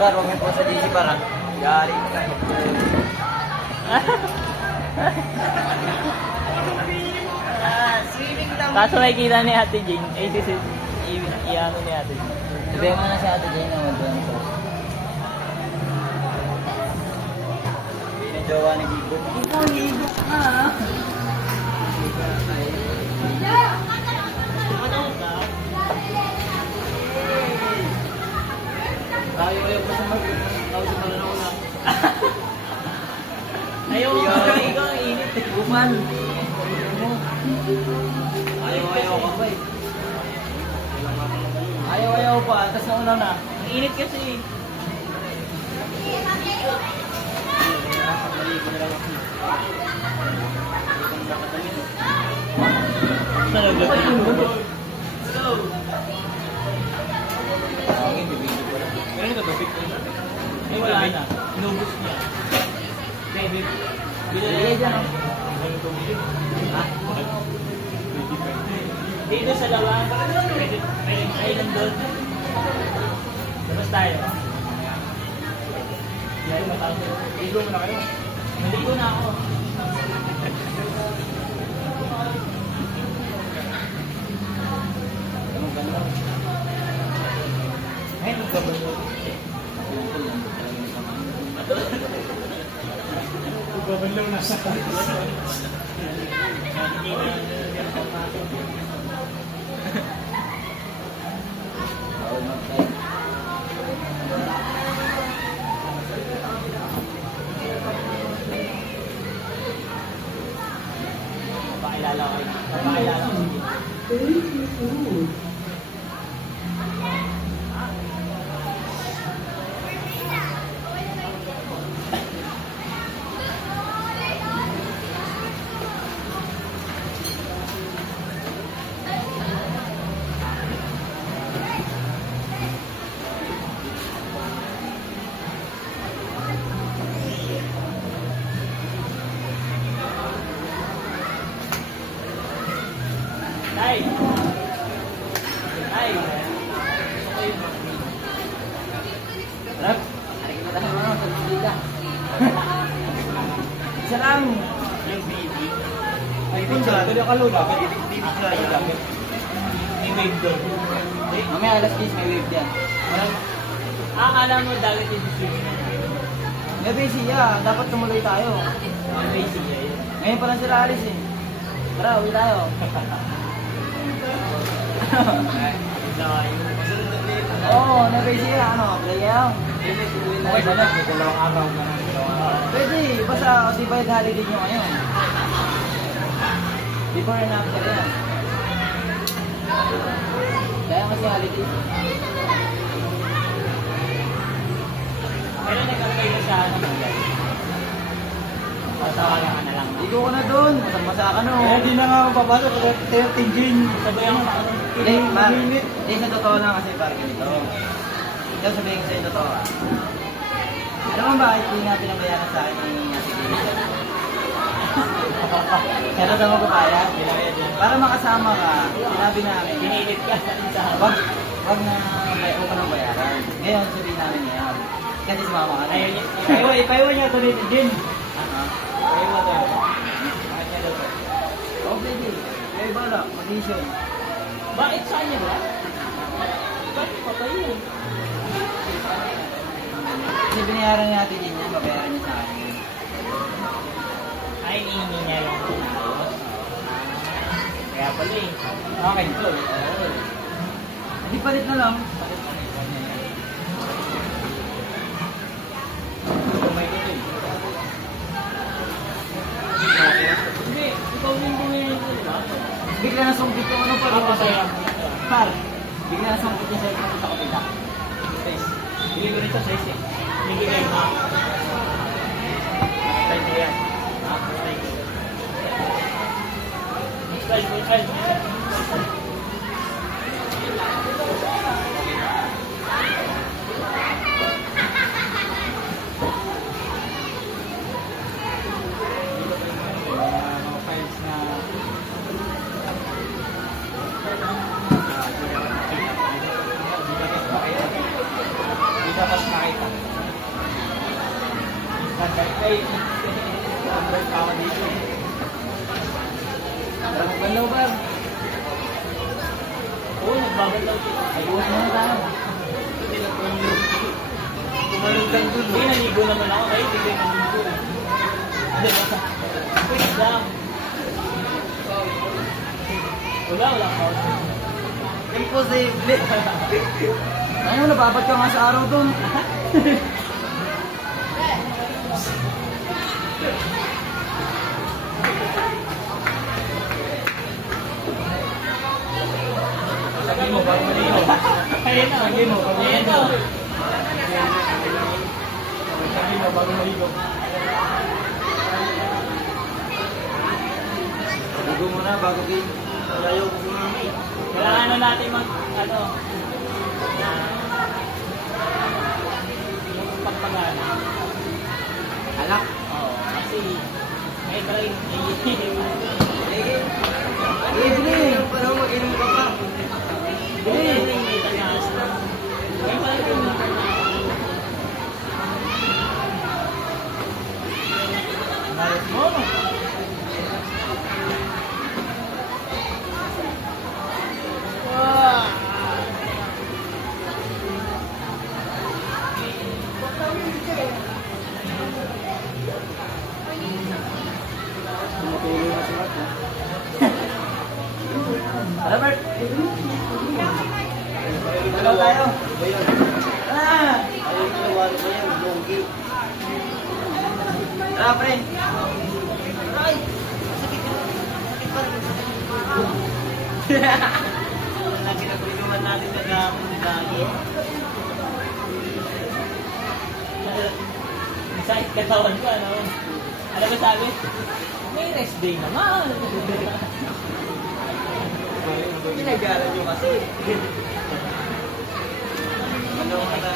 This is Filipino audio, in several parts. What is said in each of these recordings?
Par, huwag mo po sa DC para. Yari ka. Swimming lang. Kaso nakikita ni Ate Jane, i-ano ni Ate Jane. Sabihin mo na si Ate Jane na mag-doon ko. Jowa ni Gigo. Ikaw, ligo ka. Ayaw pa sa mag-ano na. Ayaw mo, ikaw ang init eh. Buman. Ayaw ka ba eh. Ayaw pa. Tapos nauna na. Ang init kasi. Ganun ka tubig ko. Ay, wala na. Inubos niya. Baby. Bigay dyan o. Dito sa lawang. Pwede tayo nandun. Labas tayo. Ligo mo na kayo. Maligo na ako. Ay, nagkabalo. Nagkabalo na sa Pakilala ko. Pakilala ko. Ay! Ay! Rap, hari kita tahan mana untuk tiga. Serang. Yung baby. Ay, pun jalan tu dia kalau dah, di jalan dah. May wave doon. Mamaya alas 10 may wave dia. Akala mo dagat yung swimming. May busy ya, dapat tumuloy tayo. May basic yun. Ngayon pa lang sila alis eh. Tara, uwi tayo. Oo, na-busy ya, ano, playaw. Okay, sana. Dalawang araw na. Pwede, basta di ba yung holiday nyo ngayon? Before and after yan. Kaya kasi holiday. Pero nagkakayo sa ano guys. Patawagan ka na lang. Ligo ka na dun, masang-masa ka no. Hindi na nga ako papasok. 13 Jin. Sabayan ko ako. Hindi, hindi sa totoo lang kasi parang ganito. Ito sabihin ko sa'yo totoo ah. Alam mo ba, hindi nga pinabayaran sa akin ng Ate Gini? Kaya tama ko kaya? Para makasama ka, sinabi namin. Pinilit ka. Wag na may ka ng bayaran. Ngayon, sabihin namin ngayon. Kasi sumama ka na. Ayaw niya. Ipaiwan niya ito ni Jin. Ayaw mo to. Bakit niya daw to? Okay, di. Kayo bala, mag-issue. Bakit sa kanya ba? Bakit patay yun? Kasi binayaran ni Ate Gini yan, babayaran niya sa akin. Ay, hihingi niya lang. Kaya pala eh. Okay, ito. Hindi palit na lang. Hindi, ikaw yung bumili nito, di ba? Bigla na sumpit yung ano pa. Masaya. Par, bigla na sumpit niya sa ito sa kapila. Bili ko rin sa size eh. Hindi kayo ma. Try ko yan. Try ko. Try ko. Try ko. Files na Di dapat makita. Ako dito. Tara magbandaw ba? Oo, nagbabandaw sila. Ay, buwas muna tayo. Tumalugtang dun. Hindi, naligo naman ako. Ay, hindi kayo naligo. Wait lang. Wala ako. Imposible. Ano, nababat ka nga sa araw dun. Lagay mo bago maligo. Ayun na. Lagay mo bago maligo. Lagay mo bago maligo. Ligo muna bago game. Layo ko sumami. Kailangan natin yung pagpagana. Alak. Oo, kasi may try. Bili. Parang mag-inom ka pa. Bili. May tagas na. May try yung Maris mo. Tumutulong na si Mark. Robert. Hello tayo. Ah! Ayaw ko na wala ba yan? Longgi. Tara, pre. Aray! Sakit yun. Lagi na pilinuman natin na gahapon ni Dagi. Masakit katawan ko, ano? Alam mo sabi? May rest day naman. Pinagalan nyo kasi. Ano ka na?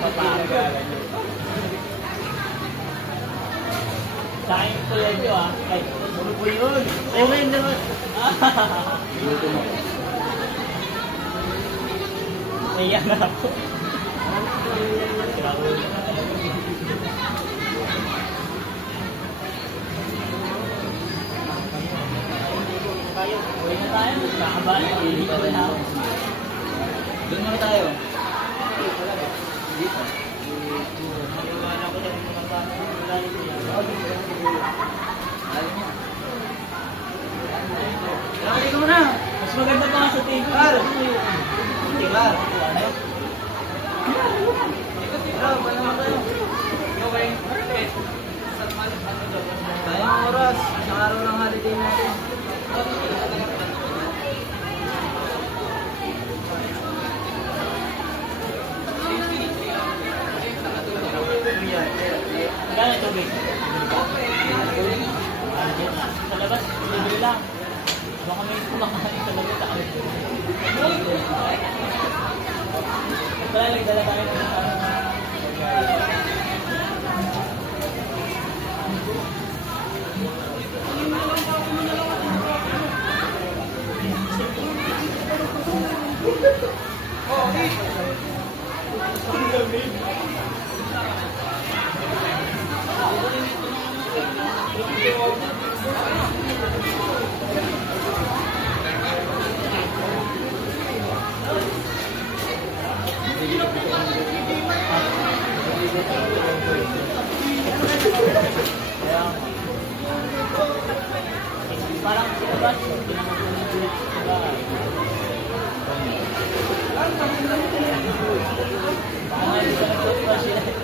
Papagalan nyo. Sa akin ko yan nyo, ah. Ay, Ano po yun? Okay naman. Naiyak na ako. Uwi na tayo. Kakabahan. Dito na ako. Doon muna tayo. Dito. Naliwala ko dyan mga bata. Alam niya. Nakali ko muna. Mas maganda pa nga sa TV. Par. Ano? Par. Tara, ba naman tayo? Okay. Tayong oras. Isang araw ng holiday natin. Magkano yung tubig? Sa labas, libre lang. Baka may kumakain sa labas. Wala lang, dala tayo ng parang sinabas, pinamagpulit sa bahay. Baka hindi ka nagpapasya sila.